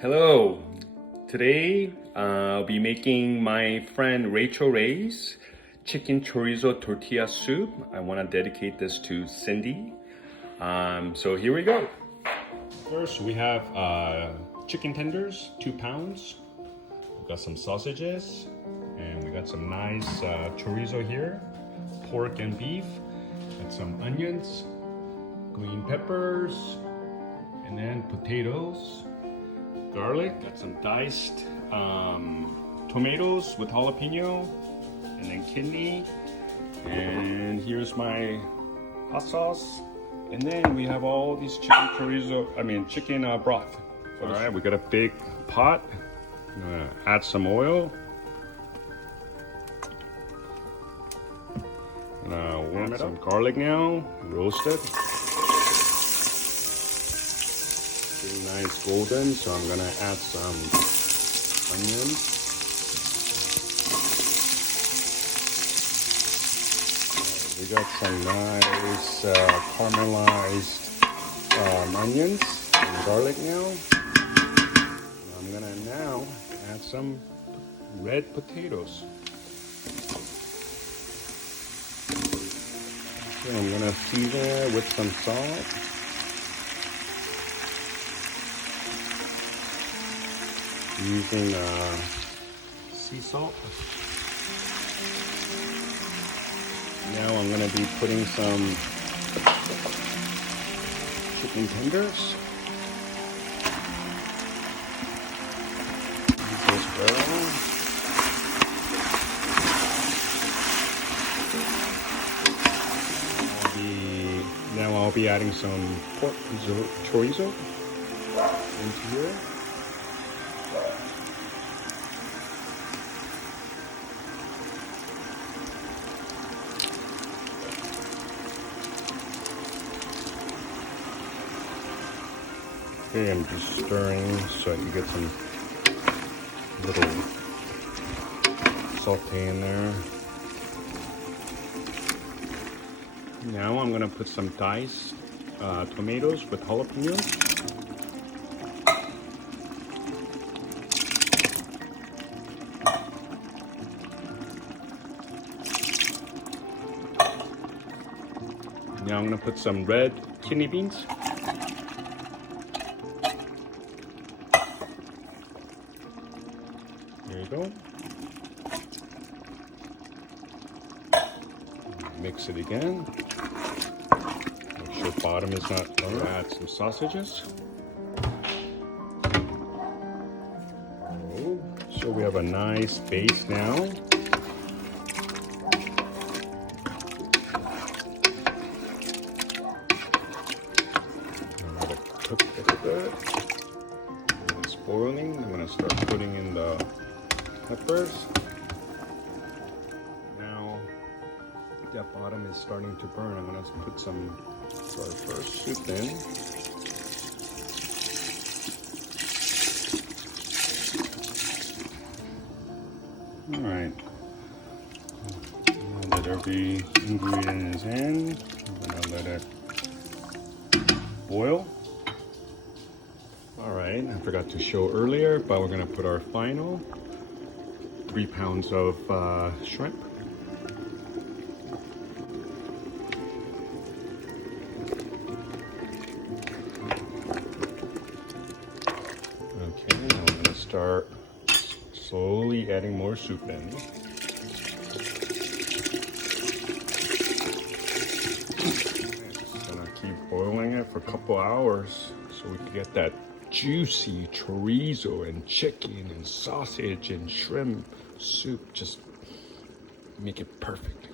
Hello. Today I'll be making my friend Rachel Ray's chicken chorizo tortilla soup. I want to dedicate this to Cindy. So here we go. First we have chicken tenders, 2 pounds. We've got some sausages, and we got some nice chorizo here, pork and beef, got some onions, green peppers, and then potatoes, garlic, got some diced tomatoes with jalapeno, and then kidney, and here's my hot sauce, and then we have all these chicken broth. All right, we got a big pot. I'm gonna add some oil. Warm it up. Some garlic now, roasted. Getting nice golden, so I'm gonna add some onions. We got some nice caramelized onions and garlic now. I'm gonna now add some red potatoes. Okay, I'm gonna season it with some salt. Using sea salt. Now I'm going to be putting some chicken tenders. As well. Now I'll be adding some pork chorizo into here. Okay, I'm just stirring so you get some little saute in there. Now I'm gonna put some diced tomatoes with jalapenos. Now I'm gonna put some red kidney beans. There you go. Mix it again. Make sure bottom is not done. Add some sausages. Oh, so we have a nice base now. I'm gonna cook it a bit. It's boiling. I'm gonna start putting in the peppers. Now that bottom is starting to burn, I'm gonna put some of our first soup in. All right. Now that every ingredient is in, I'm gonna let it boil. All right, I forgot to show earlier, but we're gonna put our final 3 pounds of shrimp. Okay, now I'm going to start slowly adding more soup in. Just going to keep boiling it for a couple hours so we can get that juicy chorizo and chicken and sausage and shrimp soup. Just make it perfect.